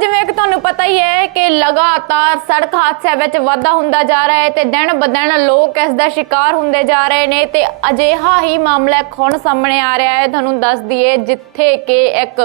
ਜਿਵੇਂ ਕਿ ਤੁਹਾਨੂੰ ਪਤਾ ਹੀ ਹੈ ਕਿ ਲਗਾਤਾਰ ਸੜਕ ਹਾਦਸਿਆਂ ਵਿੱਚ ਵਾਧਾ ਹੁੰਦਾ ਜਾ ਰਿਹਾ ਹੈ ਤੇ ਦਿਨ ਬਦਨ ਲੋਕ ਇਸ ਦਾ ਸ਼ਿਕਾਰ ਹੁੰਦੇ ਜਾ ਰਹੇ ਨੇ ਤੇ ਅਜਿਹਾ ਹੀ ਮਾਮਲਾ ਇੱਕ ਸਾਹਮਣੇ ਆ ਰਿਹਾ ਹੈ। ਤੁਹਾਨੂੰ ਦੱਸ ਦਈਏ ਜਿੱਥੇ ਕਿ ਇੱਕ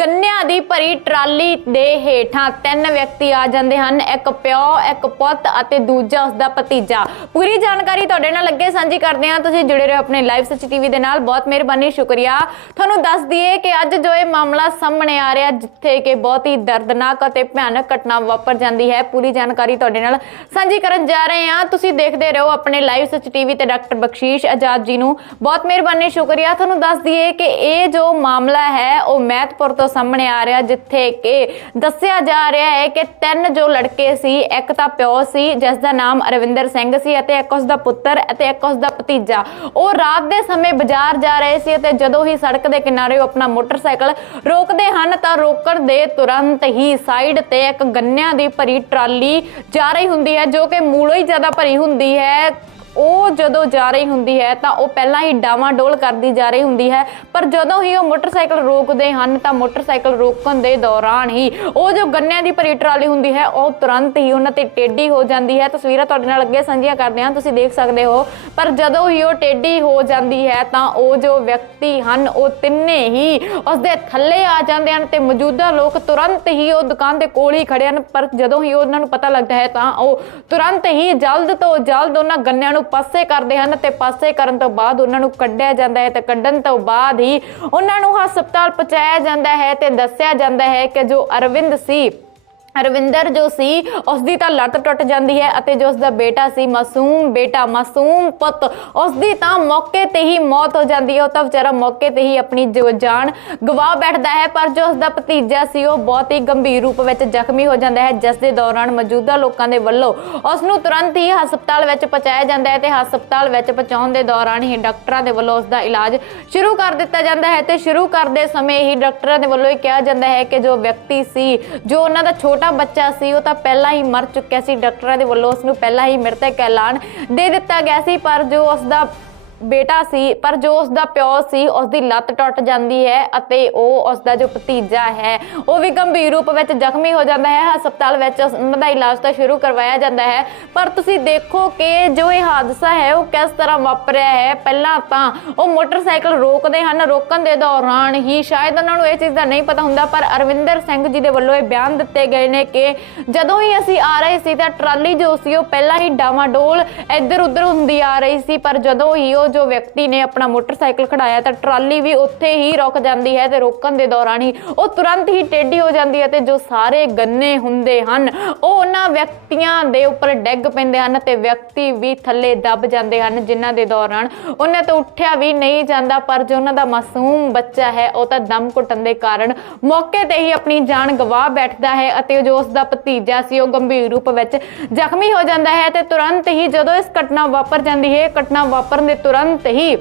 ਗੰਨਿਆਂ ਦੀ ਭਰੀ ਟਰਾਲੀ ਦੇ ਹੇਠਾਂ ਤਿੰਨ ਵਿਅਕਤੀ ਆ ਜਾਂਦੇ ਹਨ, ਇੱਕ ਪਿਓ, ਇੱਕ ਪੁੱਤ ਅਤੇ ਦੂਜਾ ਉਸ ਦਾ ਭਤੀਜਾ। ਪੂਰੀ ਜਾਣਕਾਰੀ ਤੁਹਾਡੇ ਨਾਲ ਅੱਗੇ ਸਾਂਝੀ ਕਰਦੇ ਹਾਂ। ਤੁਸੀਂ ਜੁੜੇ ਰਹੋ ਆਪਣੇ ਲਾਈਵ ਸੱਚ ਟੀਵੀ ਦੇ ਨਾਲ। ਬਹੁਤ ਮਿਹਰਬਾਨੀ, ਸ਼ੁਕਰੀਆ। ਤੁਹਾਨੂੰ ਦੱਸ ਦਈਏ ਕਿ ਅੱਜ ਜੋ ਇਹ ਮਾਮਲਾ ਸਾਹਮਣੇ ਆ ਰਿਹਾ, ਜਿੱਥੇ ਕਿ ਬਹੁਤ ਹੀ ਦਰਦ ਦਰਦਨਾਕ ਅਤੇ ਭਿਆਨਕ ਘਟਨਾ ਵਾਪਰ ਜਾਂਦੀ ਹੈ। ਪੂਰੀ ਜਾਣਕਾਰੀ ਤੁਹਾਡੇ ਨਾਲ ਸਾਂਝੀ ਕਰਨ ਜਾ ਰਹੇ ਹਾਂ। ਤੁਸੀਂ ਦੇਖਦੇ ਰਹੋ ਆਪਣੇ ਲਾਈਵ ਸੱਚ ਟੀਵੀ ਤੇ ਡਾਕਟਰ ਬਖਸ਼ੀਸ਼ ਆਜ਼ਾਦ ਜੀ ਨੂੰ। ਬਹੁਤ ਮਿਹਰਬਾਨੀ, ਸ਼ੁਕਰੀਆ। ਤੁਹਾਨੂੰ ਦੱਸ ਦਈਏ ਕਿ ਇਹ ਜੋ ਮਾਮਲਾ ਹੈ, ਉਹ ਮਹਿਤਪੁਰ ਤੋਂ ਸਾਹਮਣੇ ਆ ਰਿਹਾ, ਜਿੱਥੇ ਕਿ ਦੱਸਿਆ ਜਾ ਰਿਹਾ ਹੈ ਕਿ ਤਿੰਨ ਜੋ ਲੜਕੇ ਸੀ, ਇੱਕ ਤਾਂ ਪਿਓ ਸੀ, ਜਿਸ ਦਾ ਨਾਮ ਅਰਵਿੰਦਰ ਸਿੰਘ ਸੀ ਅਤੇ ਇੱਕ ਉਸ ਦਾ ਪੁੱਤਰ ਅਤੇ ਇੱਕ ਉਸ ਦਾ ਭਤੀਜਾ। ਉਹ ਰਾਤ ਦੇ ਸਮੇਂ ਬਾਜ਼ਾਰ ਜਾ ਰਹੇ ਸੀ ਅਤੇ ਜਦੋਂ ਹੀ ਸੜਕ ਦੇ ਕਿਨਾਰੇ ਉਹ ਆਪਣਾ ਮੋਟਰਸਾਈਕਲ ਰੋਕਦੇ ਹਨ ਤਾਂ ਰੋਕਣ ਦੇ ਤੁਰੰਤ ਹੀ ਸਾਈਡ ਤੇ ਇੱਕ ਗੰਨਿਆਂ ਦੀ ਭਰੀ ਟਰਾਲੀ ਜਾ ਰਹੀ ਹੁੰਦੀ ਹੈ, ਜੋ ਕਿ ਮੂਲੋਂ ਹੀ ਜ਼ਿਆਦਾ ਭਰੀ ਹੁੰਦੀ ਹੈ। ਉਹ ਜਦੋਂ ਜਾ ਰਹੀ ਹੁੰਦੀ ਹੈ ਤਾਂ ਉਹ ਪਹਿਲਾਂ ਹੀ ਡਾਵਾਂ ਡੋਲ ਕਰਦੀ ਜਾ ਰਹੀ ਹੁੰਦੀ ਹੈ। ਪਰ ਜਦੋਂ ਹੀ ਉਹ ਮੋਟਰਸਾਈਕਲ ਰੋਕਦੇ ਹਨ ਤਾਂ ਮੋਟਰਸਾਈਕਲ ਰੋਕਣ ਦੇ ਦੌਰਾਨ ਹੀ ਉਹ ਜੋ ਗੰਨਿਆਂ ਦੀ ਭਰੀ ਟਰਾਲੀ ਹੁੰਦੀ ਹੈ, ਉਹ ਤੁਰੰਤ ਹੀ ਉਹਨਾਂ ਤੇ ਟੇਢੀ ਹੋ ਜਾਂਦੀ ਹੈ। ਤਸਵੀਰਾਂ ਤੁਹਾਡੇ ਨਾਲ ਅੱਗੇ ਸਾਂਝੀਆਂ ਕਰਦੇ ਹਾਂ, ਤੁਸੀਂ ਦੇਖ ਸਕਦੇ ਹੋ। ਪਰ ਜਦੋਂ ਹੀ ਉਹ ਟੇਢੀ ਹੋ ਜਾਂਦੀ ਹੈ ਤਾਂ ਉਹ ਜੋ ਵਿਅਕਤੀ ਹਨ, ਉਹ ਤਿੰਨੇ ਹੀ ਉਸ ਦੇ ਥੱਲੇ ਆ ਜਾਂਦੇ ਹਨ ਤੇ ਮੌਜੂਦਾ ਲੋਕ ਤੁਰੰਤ ਹੀ ਉਹ ਦੁਕਾਨ ਦੇ ਕੋਲ ਹੀ ਖੜੇ ਹਨ। ਪਰ ਜਦੋਂ ਹੀ ਉਹਨਾਂ ਨੂੰ ਪਤਾ ਲੱਗਦਾ ਹੈ ਤਾਂ ਉਹ ਤੁਰੰਤ ਹੀ ਜਲਦ ਤੋਂ ਜਲਦ ਉਹਨਾਂ ਗੰਨਿਆਂ ਨੂੰ ਪਾਸੇ ਕਰਦੇ ਹਨ ਤੇ ਪਾਸੇ ਕਰਨ ਤੋਂ ਬਾਅਦ ਉਹਨਾਂ ਨੂੰ ਕੱਢਿਆ ਜਾਂਦਾ ਹੈ ਤੇ ਕੱਢਣ ਤੋਂ ਬਾਅਦ ਹੀ ਉਹਨਾਂ ਨੂੰ ਹਸਪਤਾਲ ਪਹੁੰਚਾਇਆ ਜਾਂਦਾ ਹੈ ਤੇ ਦੱਸਿਆ ਜਾਂਦਾ ਹੈ ਕਿ ਜੋ ਅਰਵਿੰਦ ਸੀ ਰਵਿੰਦਰ ਜੋ ਸੀ ਉਸ ਦੀ ਤਾਂ ਲੱਤ ਟੁੱਟ ਜਾਂਦੀ ਹੈ ਅਤੇ ਜੋ ਉਸ ਦਾ ਬੇਟਾ ਸੀ, ਮਾਸੂਮ ਬੇਟਾ, ਮਾਸੂਮ ਪੁੱਤ ਉਸ ਦੀ ਤਾਂ ਮੌਕੇ ਤੇ ਹੀ ਮੌਤ ਹੋ ਜਾਂਦੀ ਹੈ। ਉਹ ਤਾਂ ਵਿਚਾਰਾ ਮੌਕੇ ਤੇ ਹੀ ਆਪਣੀ ਜੋ ਜਾਨ ਗਵਾ ਬੈਠਦਾ ਹੈ, ਪਰ ਜੋ ਉਸ ਦਾ ਭਤੀਜਾ ਸੀ, ਉਹ ਬਹੁਤ ਹੀ ਗੰਭੀਰ ਰੂਪ ਵਿੱਚ ਜ਼ਖਮੀ ਹੋ ਜਾਂਦਾ ਹੈ। ਜਿਸ ਦੇ ਦੌਰਾਨ ਮੌਜੂਦਾ ਲੋਕਾਂ ਦੇ ਵੱਲੋਂ ਉਸ ਨੂੰ ਤੁਰੰਤ ਹੀ ਹਸਪਤਾਲ ਵਿੱਚ ਪਹੁੰਚਾਇਆ ਜਾਂਦਾ ਹੈ ਤੇ ਹਸਪਤਾਲ ਵਿੱਚ ਪਹੁੰਚਾਉਣ ਦੇ ਦੌਰਾਨ ਹੀ ਡਾਕਟਰਾਂ ਦੇ ਵੱਲੋਂ ਉਸ ਦਾ ਇਲਾਜ ਸ਼ੁਰੂ ਕਰ ਦਿੱਤਾ ਜਾਂਦਾ ਹੈ ਤੇ ਸ਼ੁਰੂ ਕਰਦੇ ਸਮੇਂ ਹੀ ਡਾਕਟਰਾਂ ਦੇ ਵੱਲੋਂ ਇਹ ਕਿਹਾ ਜਾਂਦਾ ਹੈ ਕਿ ਜੋ ਵਿਅਕਤੀ ਸੀ, ਜੋ ਉਹਨਾਂ ਦਾ ਛੋਟਾ ਬੱਚਾ ਸੀ, ਉਹ ਤਾਂ ਪਹਿਲਾਂ ਹੀ ਮਰ ਚੁੱਕਿਆ ਸੀ। ਡਾਕਟਰਾਂ ਦੇ ਵੱਲੋਂ ਉਸ ਨੂੰ ਪਹਿਲਾਂ ਹੀ ਮ੍ਰਿਤਕ ਐਲਾਨ ਦੇ ਦਿੱਤਾ ਗਿਆ ਸੀ, ਪਰ ਜੋ ਉਸ ਦਾ ਬੇਟਾ ਸੀ, ਪਰ ਜੋ ਉਸ ਦਾ ਪਿਓ ਸੀ ਉਸ ਦੀ ਲੱਤ ਟੁੱਟ ਜਾਂਦੀ ਹੈ ਅਤੇ ਉਹ ਉਸ ਦਾ ਜੋ ਭਤੀਜਾ ਹੈ, ਉਹ ਵੀ ਗੰਭੀਰ ਰੂਪ ਵਿੱਚ ਜ਼ਖਮੀ ਹੋ ਜਾਂਦਾ ਹੈ। ਹਸਪਤਾਲ ਵਿੱਚ ਉਹਨਾਂ ਦਾ ਇਲਾਜ ਤਾਂ ਸ਼ੁਰੂ ਕਰਵਾਇਆ ਜਾਂਦਾ ਹੈ, ਪਰ ਤੁਸੀਂ ਦੇਖੋ ਕਿ ਜੋ ਇਹ ਹਾਦਸਾ ਹੈ, ਉਹ ਕਿਸ ਤਰ੍ਹਾਂ ਵਾਪਰਿਆ ਹੈ। ਪਹਿਲਾਂ ਤਾਂ ਉਹ ਮੋਟਰਸਾਈਕਲ ਰੋਕਦੇ ਹਨ, ਰੋਕਣ ਦੇ ਦੌਰਾਨ ਹੀ ਸ਼ਾਇਦ ਉਹਨਾਂ ਨੂੰ ਇਹ ਚੀਜ਼ ਦਾ ਨਹੀਂ ਪਤਾ ਹੁੰਦਾ, ਪਰ ਅਰਵਿੰਦਰ ਸਿੰਘ ਜੀ ਦੇ ਵੱਲੋਂ ਇਹ ਬਿਆਨ ਦਿੱਤੇ ਗਏ ਨੇ ਕਿ ਜਦੋਂ ਹੀ ਅਸੀਂ ਆ ਰਹੇ ਸੀ ਤਾਂ ਟਰਾਲੀ ਜੋ ਸੀ, ਉਹ ਪਹਿਲਾਂ ਹੀ ਡਾਵਾਡੋਲ ਇੱਧਰ ਉੱਧਰ ਹੁੰਦੀ ਆ ਰਹੀ ਸੀ, ਪਰ ਜਦੋਂ ਹੀ ਉਹ ਜੋ ਵਿਅਕਤੀ ਨੇ ਆਪਣਾ ਮੋਟਰਸਾਈਕਲ ਖੜਾਇਆ ਤਾਂ ਟਰਾਲੀ ਵੀ ਉੱਥੇ ਹੀ ਰੁਕ ਜਾਂਦੀ ਹੈ ਤੇ ਰੋਕਣ ਦੇ ਦੌਰਾਨ ਹੀ ਉਹ ਤੁਰੰਤ ਹੀ ਟੇਢੀ ਹੋ ਜਾਂਦੀ ਹੈ ਤੇ ਜੋ ਸਾਰੇ ਗੰਨੇ ਹੁੰਦੇ ਹਨ, ਉਹ ਉਹਨਾਂ ਵਿਅਕਤੀਆਂ ਦੇ ਉੱਪਰ ਡਿੱਗ ਪੈਂਦੇ ਹਨ ਤੇ ਵਿਅਕਤੀ ਵੀ ਥੱਲੇ ਦੱਬ ਜਾਂਦੇ ਹਨ, ਜਿਨ੍ਹਾਂ ਦੇ ਦੌਰਾਨ ਉਹਨਾਂ ਤੋਂ ਉੱਠਿਆ ਵੀ ਨਹੀਂ ਜਾਂਦਾ, ਪਰ ਜੋ ਉਹਨਾਂ ਦਾ ਮਾਸੂਮ ਬੱਚਾ ਹੈ, ਉਹ ਤਾਂ ਦਮ ਘੁੱਟਣ ਦੇ ਕਾਰਨ ਮੌਕੇ ਤੇ ਹੀ ਆਪਣੀ ਜਾਨ ਗਵਾ ਬੈਠਦਾ ਹੈ ਅਤੇ ਜੋ ਉਸ ਦਾ ਭਤੀਜਾ ਸੀ, ਉਹ ਗੰਭੀਰ ਰੂਪ ਵਿੱਚ ਜ਼ਖਮੀ ਹੋ ਜਾਂਦਾ ਹੈ ਤੇ ਤੁਰੰਤ ਹੀ ਜਦੋਂ ਇਸ ਘਟਨਾ ਵਾਪਰ ਜਾਂਦੀ ਹੈ ਘਟਨਾ ਵਾਪਰਨ ਦੇ ਤੁਰੰਤ ਹੀ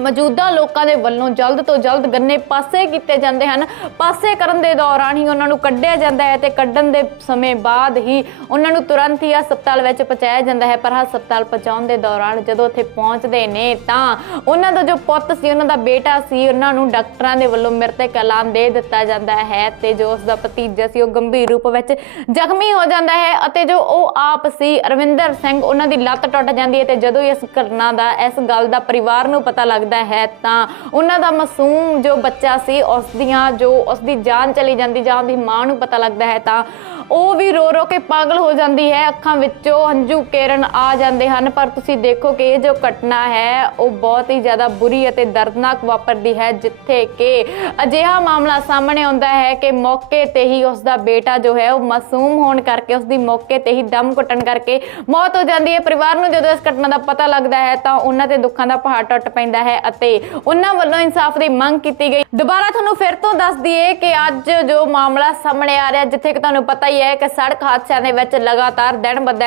ਮੌਜੂਦਾ ਲੋਕਾਂ ਦੇ ਵੱਲੋਂ ਜਲਦ ਤੋਂ ਜਲਦ ਗੰਨੇ ਪਾਸੇ ਕੀਤੇ ਜਾਂਦੇ ਹਨ। ਪਾਸੇ ਕਰਨ ਦੇ ਦੌਰਾਨ ਹੀ ਉਹਨਾਂ ਨੂੰ ਕੱਢਿਆ ਜਾਂਦਾ ਹੈ ਤੇ ਕੱਢਣ ਦੇ ਸਮੇਂ ਬਾਅਦ ਹੀ ਉਹਨਾਂ ਨੂੰ ਤੁਰੰਤ ਹੀ ਹਸਪਤਾਲ ਵਿੱਚ ਪਹੁੰਚਾਇਆ ਜਾਂਦਾ ਹੈ। ਪਰ ਹਸਪਤਾਲ ਪਹੁੰਚਾਉਣ ਦੇ ਦੌਰਾਨ ਜਦੋਂ ਉੱਥੇ ਪਹੁੰਚਦੇ ਨੇ ਤਾਂ ਉਹਨਾਂ ਦਾ ਜੋ ਪੁੱਤ ਸੀ, ਉਹਨਾਂ ਦਾ ਬੇਟਾ ਸੀ, ਉਹਨਾਂ ਨੂੰ ਡਾਕਟਰਾਂ ਦੇ ਵੱਲੋਂ ਮ੍ਰਿਤਕ ਐਲਾਨ ਦੇ ਦਿੱਤਾ ਜਾਂਦਾ ਹੈ ਤੇ ਜੋ ਉਸ ਦਾ ਭਤੀਜਾ ਸੀ, ਉਹ ਗੰਭੀਰ ਰੂਪ ਵਿੱਚ ਜ਼ਖਮੀ ਹੋ ਜਾਂਦਾ ਹੈ ਅਤੇ ਜੋ ਉਹ ਆਪ ਸੀ, ਅਰਵਿੰਦਰ ਸਿੰਘ, ਉਹਨਾਂ ਦੀ ਲੱਤ ਟੁੱਟ ਜਾਂਦੀ ਹੈ ਤੇ ਜਦੋਂ ਇਸ ਘਟਨਾ ਦਾ, ਇਸ ਗੱਲ ਦਾ ਪਰਿਵਾਰ ਨੂੰ ਪਤਾ ਲੱਗਦਾ ਹੈ, ਤਾਂ ਉਹਨਾਂ ਦਾ ਮਾਸੂਮ ਜੋ ਬੱਚਾ ਸੀ, ਉਸ ਦੀਆਂ ਜੋ ਉਸ ਦੀ ਜਾਨ ਚਲੀ ਜਾਂਦੀ ਜਾਂ ਉਹਦੀ ਮਾਂ ਨੂੰ ਪਤਾ ਲੱਗਦਾ ਹੈ, ਤਾਂ ਉਹ ਵੀ ਰੋ ਰੋ ਕੇ ਪਾਗਲ ਹੋ ਜਾਂਦੀ ਹੈ, ਅੱਖਾਂ ਵਿੱਚੋਂ ਹੰਝੂ ਕੇਰਨ ਆ ਜਾਂਦੇ ਹਨ। ਪਰ ਤੁਸੀਂ ਦੇਖੋ ਕਿ ਇਹ ਜੋ ਘਟਨਾ ਹੈ, ਉਹ ਬਹੁਤ ਹੀ ਜ਼ਿਆਦਾ ਬੁਰੀ ਅਤੇ ਦਰਦਨਾਕ ਵਾਪਰਦੀ ਹੈ, ਜਿੱਥੇ ਕਿ ਅਜਿਹਾ ਮਾਮਲਾ ਸਾਹਮਣੇ ਆਉਂਦਾ ਹੈ ਕਿ ਮੌਕੇ ਤੇ ਹੀ ਉਸ ਦਾ ਬੇਟਾ ਜੋ ਹੈ, ਉਹ ਮਾਸੂਮ ਹੋਣ ਕਰਕੇ ਉਸ ਦੀ ਮੌਕੇ ਤੇ ਹੀ ਦਮ ਘੁੱਟਣ ਕਰਕੇ ਮੌਤ ਹੋ ਜਾਂਦੀ ਹੈ। ਪਰਿਵਾਰ ਨੂੰ ਜਦੋਂ ਇਸ ਘਟਨਾ ਦਾ ਪਤਾ ਲੱਗਦਾ ਹੈ, ਤਾਂ ਉਹਨਾਂ ਤੇ ਦੁੱਖਾਂ ਦਾ ਪਹਾੜ ਟੁੱਟ ਪੈਂਦਾ ਹੈ ਅਤੇ ਉਹਨਾਂ ਵੱਲੋਂ ਇਨਸਾਫ ਦੀ ਮੰਗ ਕੀਤੀ ਗਈ। ਦੁਬਾਰਾ ਤੁਹਾਨੂੰ ਫਿਰ ਤੋਂ ਦੱਸ ਦਈਏ ਕਿ ਅੱਜ ਜੋ ਮਾਮਲਾ ਸਾਹਮਣੇ ਆ ਰਿਹਾ, ਜਿੱਥੇ ਕਿ ਤੁਹਾਨੂੰ ਪਤਾ ਹੀ ਹੈ ਕਿ ਸੜਕ ਹਾਦਸਿਆਂ ਦੇ ਵਿੱਚ ਲਗਾਤਾਰ ਦਿਨ ਬ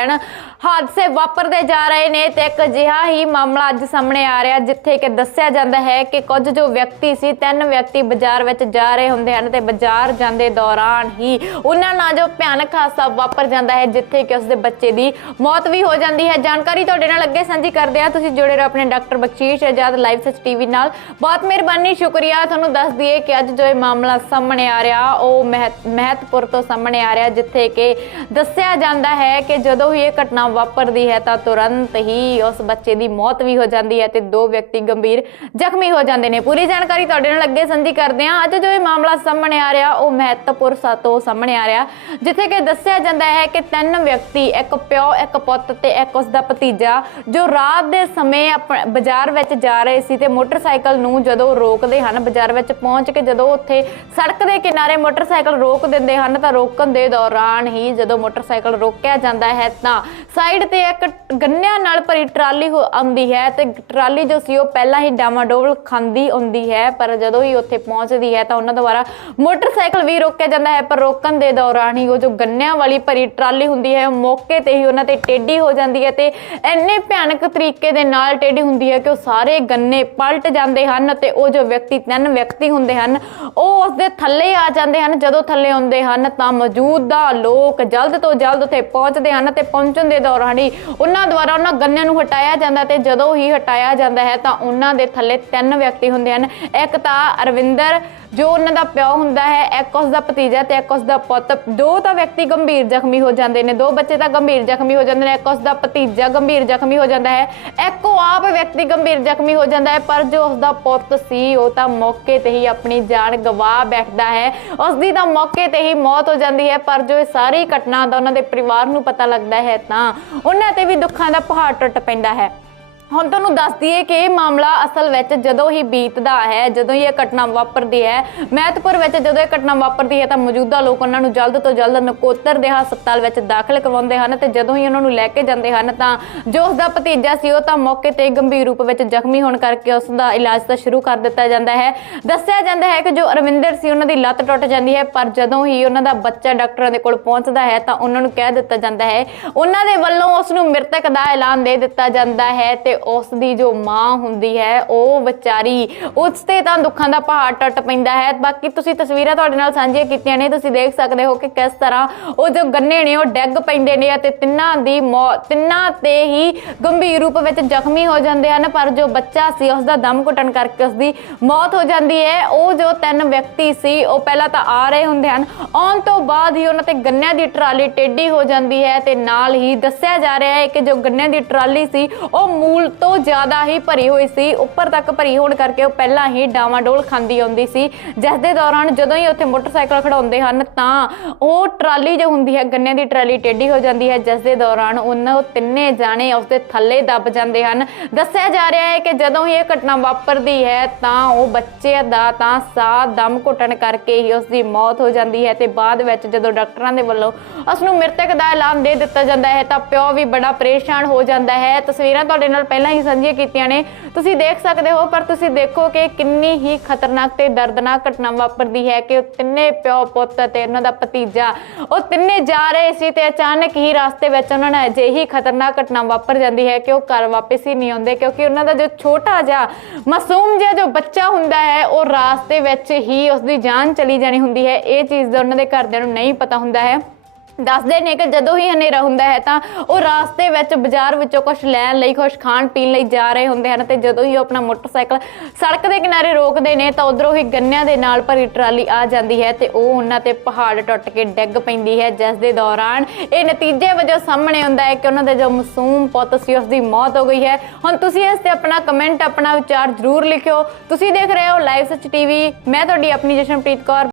ਹਾਦਸੇ ਵਾਪਰਦੇ ਜਾ ਰਹੇ ਨੇ ਤੇ ਇੱਕ ਅਜਿਹਾ ਹੀ ਮਾਮਲਾ ਅੱਜ ਸਾਹਮਣੇ ਆ ਰਿਹਾ, ਜਿੱਥੇ ਕਿ ਦੱਸਿਆ ਜਾਂਦਾ ਹੈ ਕਿ ਕੁਝ ਜੋ ਵਿਅਕਤੀ ਸੀ, ਤਿੰਨ ਵਿਅਕਤੀ ਬਾਜ਼ਾਰ ਵਿੱਚ ਜਾ ਰਹੇ ਹੁੰਦੇ ਹਨ ਤੇ ਬਾਜ਼ਾਰ ਜਾਂਦੇ ਦੌਰਾਨ ਹੀ ਉਹਨਾਂ ਨਾਲ ਜੋ ਭਿਆਨਕ ਹਾਦਸਾ ਵਾਪਰ ਜਾਂਦਾ ਹੈ, ਜਿੱਥੇ ਕਿ ਉਸਦੇ ਬੱਚੇ ਦੀ ਮੌਤ ਵੀ ਹੋ ਜਾਂਦੀ ਹੈ। ਜਾਣਕਾਰੀ ਤੁਹਾਡੇ ਨਾਲ ਅੱਗੇ ਸਾਂਝੀ ਕਰਦੇ ਹਾਂ। ਤੁਸੀਂ ਜੁੜੇ ਰਹੋ ਆਪਣੇ doctor Bakhshish Azad live live Sach TV ਨਾਲ। ਬਹੁਤ ਮਿਹਰਬਾਨੀ, ਸ਼ੁਕਰੀਆ। ਤੁਹਾਨੂੰ ਦੱਸ ਦਈਏ ਕਿ ਅੱਜ ਜੋ ਇਹ ਮਾਮਲਾ ਸਾਹਮਣੇ ਆ ਰਿਹਾ, ਉਹ ਮਹਿਤ- ਮਹਿਤਪੁਰ ਤੋਂ ਸਾਹਮਣੇ ਆ ਰਿਹਾ ਜਿੱਥੇ ਕਿ ਦੱਸਿਆ ਜਾਂਦਾ ਹੈ ਕਿ ਜਦੋਂ ਹੀ ਇਹ ਘਟਨਾ ਵਾਪਰਦੀ ਹੈ ਤਾਂ ਤੁਰੰਤ ਹੀ ਉਸ ਬੱਚੇ ਦੀ ਮੌਤ ਵੀ ਹੋ ਜਾਂਦੀ ਹੈ ਤੇ ਦੋ ਵਿਅਕਤੀ ਗੰਭੀਰ ਜ਼ਖਮੀ ਹੋ ਜਾਂਦੇ ਨੇ। ਪੂਰੀ ਜਾਣਕਾਰੀ ਤੁਹਾਡੇ ਨਾਲ ਅੱਗੇ ਸਾਂਝੀ ਕਰਦੇ ਹਾਂ। ਅੱਜ ਜੋ ਇਹ ਮਾਮਲਾ ਸਾਹਮਣੇ ਆ ਰਿਹਾ, ਉਹ ਮਹਿਤਪੁਰ ਸਾ- ਸਾਹਮਣੇ ਆ ਰਿਹਾ। ਜਿੱਥੇ ਕਿ ਦੱਸਿਆ ਜਾਂਦਾ ਹੈ ਕਿ ਤਿੰਨ ਵਿਅਕਤੀ, ਇੱਕ ਪਿਓ, ਇੱਕ ਪੁੱਤ ਤੇ ਇੱਕ ਉਸ ਦਾ ਭਤੀਜਾ, ਜੋ ਰਾਤ ਦੇ ਸਮੇਂ ਆਪਣਾ ਬਾਜ਼ਾਰ ਵਿੱਚ ਜਾ ਰਹੇ ਸੀ ਤੇ ਮੋਟਰਸਾਈਕਲ ਨੂੰ ਜਦੋਂ ਰੋਕਦੇ ਹਨ, ਬਾਜ਼ਾਰ ਵਿੱਚ ਪਹੁੰਚ ਕੇ ਜਦੋਂ ਉੱਥੇ ਸੜਕ ਦੇ ਕਿਨਾਰੇ ਮੋਟਰਸਾਈਕਲ ਰੋਕ ਦਿੰਦੇ ਹਨ, ਤਾਂ ਰੋਕਣ ਦੇ ਦੌਰਾਨ ਹੀ ਜਦੋਂ ਮੋਟਰਸਾਈਕਲ ਰੋਕਿਆ ਜਾਂਦਾ ਹੈ ਤਾਂ ਸਾਈਡ ਤੇ ਇੱਕ ਗੰਨਿਆਂ ਨਾਲ ਭਰੀ ਟਰਾਲੀ ਆਉਂਦੀ ਹੈ ਤੇ ਟਰਾਲੀ ਜੋ ਸੀ ਉਹ ਪਹਿਲਾਂ ਹੀ ਡਾਮਾਡੋਲ ਖਾਂਦੀ ਆਉਂਦੀ ਹੈ, ਪਰ ਜਦੋਂ ਹੀ ਉੱਥੇ ਪਹੁੰਚਦੀ ਹੈ ਤਾਂ ਉਹਨਾਂ ਦੁਆਰਾ ਮੋਟਰਸਾਈਕਲ ਵੀ ਰੋਕਿਆ ਜਾਂਦਾ ਹੈ, ਪਰ ਰੋਕਣ ਦੇ ਦੌਰਾਨ ਹੀ ਉਹ ਜੋ ਗੰਨਿਆਂ ਵਾਲੀ ਭਰੀ ਟਰਾਲੀ ਹੁੰਦੀ ਹੈ, ਉਹ ਮੌਕੇ ਤੇ ਹੀ ਉਹਨਾਂ ਤੇ ਟੇਢੀ ਹੋ ਜਾਂਦੀ ਹੈ ਤੇ ਇੰਨੇ ਭਿਆਨਕ ਤਰੀਕੇ ਦੇ ਨਾਲ ਟੇਢੀ ਹੁੰਦੀ ਹੈ ਕਿ ਉਹ ਸਾਰੇ ਗੰਨੇ ਪਲਟ ਜਾਂਦੇ ਹਨ ਤੇ ਉਹ ਜੋ ਵਿਅਕਤੀ, ਤਿੰਨ ਵਿਅਕਤੀ ਹੁੰਦੇ ਹਨ, ਉਹ ਉਸ ਦੇ ਥੱਲੇ ਆ ਜਾਂਦੇ ਹਨ, ਜਦੋਂ ਥੱਲੇ ਆਉਂਦੇ ਹਨ ਤਾਂ ਮੌਜੂਦਾ ਲੋਕ ਜਲਦ ਤੋਂ ਜਲਦ ਉੱਥੇ ਪਹੁੰਚਦੇ ਹਨ ਤੇ ਪਹੁੰਚਣ ਦੇ ਦੌਰਾਨ ਹੀ ਉਹਨਾਂ ਦੁਆਰਾ ਉਹਨਾਂ ਗੰਨਿਆਂ ਨੂੰ ਹਟਾਇਆ ਜਾਂਦਾ ਤੇ ਜਦੋਂ ਹੀ ਹਟਾਇਆ ਜਾਂਦਾ ਹੈ ਤਾਂ ਉਹਨਾਂ ਦੇ ਥੱਲੇ ਤਿੰਨ ਵਿਅਕਤੀ ਹੁੰਦੇ ਹਨ। ਇੱਕ ਤਾਂ ਅਰਵਿੰਦਰ, ਜੋ ਉਹਨਾਂ ਦਾ ਪਿਓ ਹੁੰਦਾ ਹੈ, ਇੱਕ ਉਸ ਦਾ ਭਤੀਜਾ ਤੇ ਇੱਕ ਉਸ ਦਾ ਪੁੱਤ। ਦੋ ਤਾਂ ਵਿਅਕਤੀ ਗੰਭੀਰ ਜ਼ਖਮੀ ਹੋ ਜਾਂਦੇ ਨੇ। ਦੋ ਬੱਚੇ ਤਾਂ ਗੰਭੀਰ ਜ਼ਖਮੀ ਹੋ ਜਾਂਦੇ ਨੇ, ਇੱਕ ਉਸ ਦਾ ਭਤੀਜਾ ਗੰਭੀਰ ਜ਼ਖਮੀ ਹੋ ਜਾਂਦਾ ਹੈ। ਇੱਕ ਉਹ ਆਪ ਵਿਅਕਤੀ ਗੰਭੀਰ ਜ਼ਖਮੀ ਹੋ ਜਾਂਦਾ ਹੈ, ਪਰ ਜੋ ਉਸ ਦਾ ਪੁੱਤ ਸੀ, ਉਹ ਤਾਂ ਮੌਕੇ ਤੇ ਹੀ ਆਪਣੀ ਜਾਨ ਗਵਾ ਬੈਠਦਾ ਹੈ। ਉਸ ਦੀ ਤਾਂ ਮੌਕੇ ਤੇ ਹੀ ਮੌਤ ਹੋ ਜਾਂਦੀ ਹੈ, ਪਰ ਜੋ ਇਹ ਸਾਰੀ ਘਟਨਾ ਦਾ ਉਹਨਾਂ ਦੇ ਪਰਿਵਾਰ ਨੂੰ ਪਤਾ ਲੱਗਦਾ ਹੈ ਤਾਂ ਉਹਨਾਂ ਤੇ ਵੀ ਦੁੱਖਾਂ ਦਾ ਪਹਾੜ ਟੁੱਟ ਪੈਂਦਾ ਹੈ। ਹੁਣ ਤੁਹਾਨੂੰ ਦੱਸ ਦਈਏ ਕਿ ਇਹ ਮਾਮਲਾ ਅਸਲ ਵਿੱਚ ਜਦੋਂ ਹੀ ਬੀਤਦਾ ਹੈ, ਜਦੋਂ ਹੀ ਇਹ ਘਟਨਾ ਵਾਪਰਦੀ ਹੈ, ਮਹਿਤਪੁਰ ਵਿੱਚ ਜਦੋਂ ਇਹ ਘਟਨਾ ਵਾਪਰਦੀ ਹੈ ਤਾਂ ਮੌਜੂਦਾ ਲੋਕ ਉਹਨਾਂ ਨੂੰ ਜਲਦ ਤੋਂ ਜਲਦ ਨਕੋਤਰ ਦੇ ਹਸਪਤਾਲ ਵਿੱਚ ਦਾਖਲ ਕਰਵਾਉਂਦੇ ਹਨ ਤੇ ਜਦੋਂ ਹੀ ਉਹਨਾਂ ਨੂੰ ਲੈ ਕੇ ਜਾਂਦੇ ਹਨ ਤਾਂ ਜੋ ਉਸ ਦਾ ਭਤੀਜਾ ਸੀ ਉਹ ਤਾਂ ਮੌਕੇ ਤੇ ਗੰਭੀਰ ਰੂਪ ਵਿੱਚ ਜ਼ਖਮੀ ਹੋਣ ਕਰਕੇ ਉਸ ਦਾ ਇਲਾਜ ਤਾਂ ਸ਼ੁਰੂ ਕਰ ਦਿੱਤਾ ਜਾਂਦਾ ਹੈ। ਦੱਸਿਆ ਜਾਂਦਾ ਹੈ ਕਿ ਜੋ ਅਰਵਿੰਦਰ ਸੀ ਉਹਨਾਂ ਦੀ ਲੱਤ ਟੁੱਟ ਜਾਂਦੀ ਹੈ, ਪਰ ਜਦੋਂ ਹੀ ਉਹਨਾਂ ਦਾ ਬੱਚਾ ਡਾਕਟਰਾਂ ਦੇ ਕੋਲ ਪਹੁੰਚਦਾ ਹੈ ਤਾਂ ਉਹਨਾਂ ਨੂੰ ਕਹਿ ਦਿੱਤਾ ਜਾਂਦਾ ਹੈ। ਉਹਨਾਂ ਦੇ ਵੱਲੋਂ ਉਸ ਨੂੰ ਮ੍ਰਿਤਕ ਦਾ ਐਲਾਨ ਦੇ ਦਿੱਤਾ ਜਾਂਦਾ ਹੈ ਤੇ ਉਸ ਦੀ ਜੋ ਮਾਂ ਹੁੰਦੀ ਹੈ, ਉਹ ਵਿਚਾਰੀ ਉਸ ਤੇ ਤਾਂ ਦੁੱਖਾਂ ਦਾ ਪਹਾੜ ਟੁੱਟ ਪੈਂਦਾ ਹੈ। ਬਾਕੀ ਤੁਸੀਂ ਤਸਵੀਰਾਂ ਤੁਹਾਡੇ ਨਾਲ ਸਾਂਝੀਆਂ ਕੀਤੀਆਂ ਨੇ, ਤੁਸੀਂ ਦੇਖ ਸਕਦੇ ਹੋ ਕਿ ਕਿਸ ਤਰ੍ਹਾਂ ਉਹ ਜੋ ਗੰਨੇ ਨੇ ਉਹ ਡੈਗ ਪੈਂਦੇ ਨੇ ਅਤੇ ਤਿੰਨਾਂ ਦੀ ਮੌਤ ਤਿੰਨਾਂ ਤੇ ਹੀ ਗੰਭੀਰ ਰੂਪ ਵਿੱਚ ਜ਼ਖਮੀ ਹੋ ਜਾਂਦੇ ਹਨ। ਪਰ ਜੋ ਬੱਚਾ ਸੀ ਉਸ ਦਾ ਦਮ ਘੁੱਟਣ ਕਰਕੇ ਉਸ ਦੀ ਮੌਤ ਹੋ ਜਾਂਦੀ ਹੈ। ਉਹ ਜੋ ਤਿੰਨ ਵਿਅਕਤੀ ਸੀ, ਉਹ ਪਹਿਲਾਂ ਤਾਂ ਆ ਰਹੇ ਹੁੰਦੇ ਹਨ। ਆਉਣ ਤੋਂ ਬਾਅਦ ਹੀ ਉਹਨਾਂ ਤੇ ਗੰਨਿਆਂ ਦੀ ਟਰਾਲੀ ਟੇਢੀ ਹੋ ਜਾਂਦੀ ਹੈ ਤੇ ਨਾਲ ਹੀ ਦੱਸਿਆ ਜਾ ਰਿਹਾ ਹੈ ਕਿ ਜੋ ਗੰਨਿਆਂ ਦੀ ਟਰਾਲੀ ਸੀ, ਉਹ ਮੂਲ ਤੋਂ ਜ਼ਿਆਦਾ ਹੀ ਭਰੀ ਹੋਈ ਸੀ। ਉੱਪਰ ਤੱਕ ਭਰੀ ਹੋਣ ਕਰਕੇ ਉਹ ਪਹਿਲਾਂ ਹੀ ਡਾਵਾਡੋਲ ਖਾਂਦੀ ਆਉਂਦੀ ਸੀ। ਜਿਸ ਦੇ ਦੌਰਾਨ ਜਦੋਂ ਹੀ ਉੱਥੇ ਮੋਟਰਸਾਈਕਲ ਖੜਾਉਂਦੇ ਹਨ, ਤਾਂ ਉਹ ਟਰਾਲੀ ਜੋ ਹੁੰਦੀ ਹੈ, ਗੰਨਿਆਂ ਦੀ ਟਰਾਲੀ ਟੇਢੀ ਹੋ ਜਾਂਦੀ ਹੈ, ਜਿਸ ਦੇ ਦੌਰਾਨ ਉਹਨਾਂ ਤਿੰਨੇ ਜਾਣੇ ਉਸਦੇ ਥੱਲੇ ਦੱਬ ਜਾਂਦੇ ਹਨ। ਦੱਸਿਆ ਜਾ ਰਿਹਾ ਹੈ ਕਿ ਜਦੋਂ ਹੀ ਇਹ ਘਟਨਾ ਵਾਪਰਦੀ ਹੈ, ਤਾਂ ਉਹ ਬੱਚੇ ਦਾ ਤਾਂ ਸਾਹ ਦਮ ਘੁੱਟਣ ਕਰਕੇ ਹੀ ਉਸ ਦੀ ਮੌਤ ਹੋ ਜਾਂਦੀ ਹੈ ਤੇ ਬਾਅਦ ਵਿੱਚ ਜਦੋਂ ਡਾਕਟਰਾਂ ਦੇ ਵੱਲੋਂ ਉਸ ਨੂੰ ਮ੍ਰਿਤਕ ਦਾ ਐਲਾਨ ਦੇ ਦਿੱਤਾ ਜਾਂਦਾ ਹੈ, ਤਾਂ ਪਿਓ ਵੀ ਬੜਾ ਪਰੇਸ਼ਾਨ ਹੋ ਜਾਂਦਾ ਹੈ। ਤਸਵੀਰਾਂ ਤੁਹਾਡੇ ਨਾਲ ਪਹਿਲਾਂ ਹੀ ਸਾਂਝੀਆਂ ਕੀਤੀਆਂ ਨੇ। ਤੁਸੀਂ ਦੇਖ ਸਕਦੇ ਹੋ, ਪਰ ਤੁਸੀਂ ਦੇਖੋ ਕਿ ਕਿੰਨੀ ਹੀ ਖਤਰਨਾਕ ਤੇ ਦਰਦਨਾਕ ਘਟਨਾ ਵਾਪਰਦੀ ਹੈ ਕਿ ਉਹ ਤਿੰਨੇ ਪਿਓ ਪੁੱਤ ਤੇ ਉਹਨਾਂ ਦਾ ਭਤੀਜਾ, ਉਹ ਤਿੰਨੇ ਜਾ ਰਹੇ ਸੀ ਤੇ ਅਚਾਨਕ ਹੀ ਰਸਤੇ ਵਿੱਚ ਉਹਨਾਂ ਨਾਲ ਅਜਿਹੀ ਖਤਰਨਾਕ ਘਟਨਾ ਵਾਪਰ ਜਾਂਦੀ ਹੈ ਕਿ ਉਹ ਘਰ ਵਾਪਸ ਹੀ ਨਹੀਂ ਆਉਂਦੇ, ਕਿਉਂਕਿ ਉਹਨਾਂ ਦਾ ਜੋ ਛੋਟਾ ਜਿਹਾ, ਮਾਸੂਮ ਜਿਹਾ ਜੋ ਬੱਚਾ ਹੁੰਦਾ ਹੈ, ਉਹ ਰਾਸਤੇ ਵਿੱਚ ਹੀ ਉਸ ਦੀ ਜਾਨ ਚਲੀ ਜਾਣੀ ਹੁੰਦੀ ਹੈ। ਇਹ ਚੀਜ਼ ਦਾ ਉਹਨਾਂ ਦੇ ਘਰਦਿਆਂ ਨੂੰ ਨਹੀਂ ਪਤਾ ਹੁੰਦਾ ਹੈ। ਦੱਸਦੇ ਨੇ ਕਿ ਜਦੋਂ ਹੀ ਹਨੇਰਾ ਹੁੰਦਾ ਹੈ ਤਾਂ ਉਹ ਰਾਸਤੇ ਵਿੱਚ, ਬਾਜ਼ਾਰ ਵਿੱਚੋਂ ਕੁਝ ਲੈਣ ਲਈ ਕੁਝ ਖਾਣ ਪੀਣ ਲਈ ਜਾ ਰਹੇ ਹੁੰਦੇ ਹਨ ਤੇ ਜਦੋਂ ਹੀ ਉਹ ਆਪਣਾ ਮੋਟਰਸਾਈਕਲ ਸੜਕ ਦੇ ਕਿਨਾਰੇ ਰੋਕਦੇ ਨੇ ਤਾਂ ਉਧਰੋਂ ਹੀ ਗੰਨਿਆਂ ਦੇ ਨਾਲ ਭਰੀ ਟਰਾਲੀ ਆ ਜਾਂਦੀ ਹੈ ਤੇ ਉਹ ਉਹਨਾਂ ਤੇ ਪਹਾੜ ਟੁੱਟ ਕੇ ਡਿੱਗ ਪੈਂਦੀ ਹੈ, ਜਿਸ ਦੇ ਦੌਰਾਨ ਇਹ ਨਤੀਜੇ ਵਜੋਂ ਸਾਹਮਣੇ ਆਉਂਦਾ ਹੈ ਕਿ ਉਹਨਾਂ ਦੇ ਜੋ ਮਾਸੂਮ ਪੁੱਤ ਸੀ, ਉਸ ਦੀ ਮੌਤ ਹੋ ਗਈ ਹੈ। ਹੁਣ ਤੁਸੀਂ ਇਸ ਤੇ ਆਪਣਾ ਕਮੈਂਟ, ਆਪਣਾ ਵਿਚਾਰ ਜ਼ਰੂਰ ਲਿਖਿਓ। ਤੁਸੀਂ ਦੇਖ ਰਹੇ ਹੋ ਲਾਈਵ ਸੱਚ ਟੀਵੀ ਮੈਂ ਤੁਹਾਡੀ ਆਪਣੀ ਜਸ਼ਨਪ੍ਰੀਤ ਕੌਰ।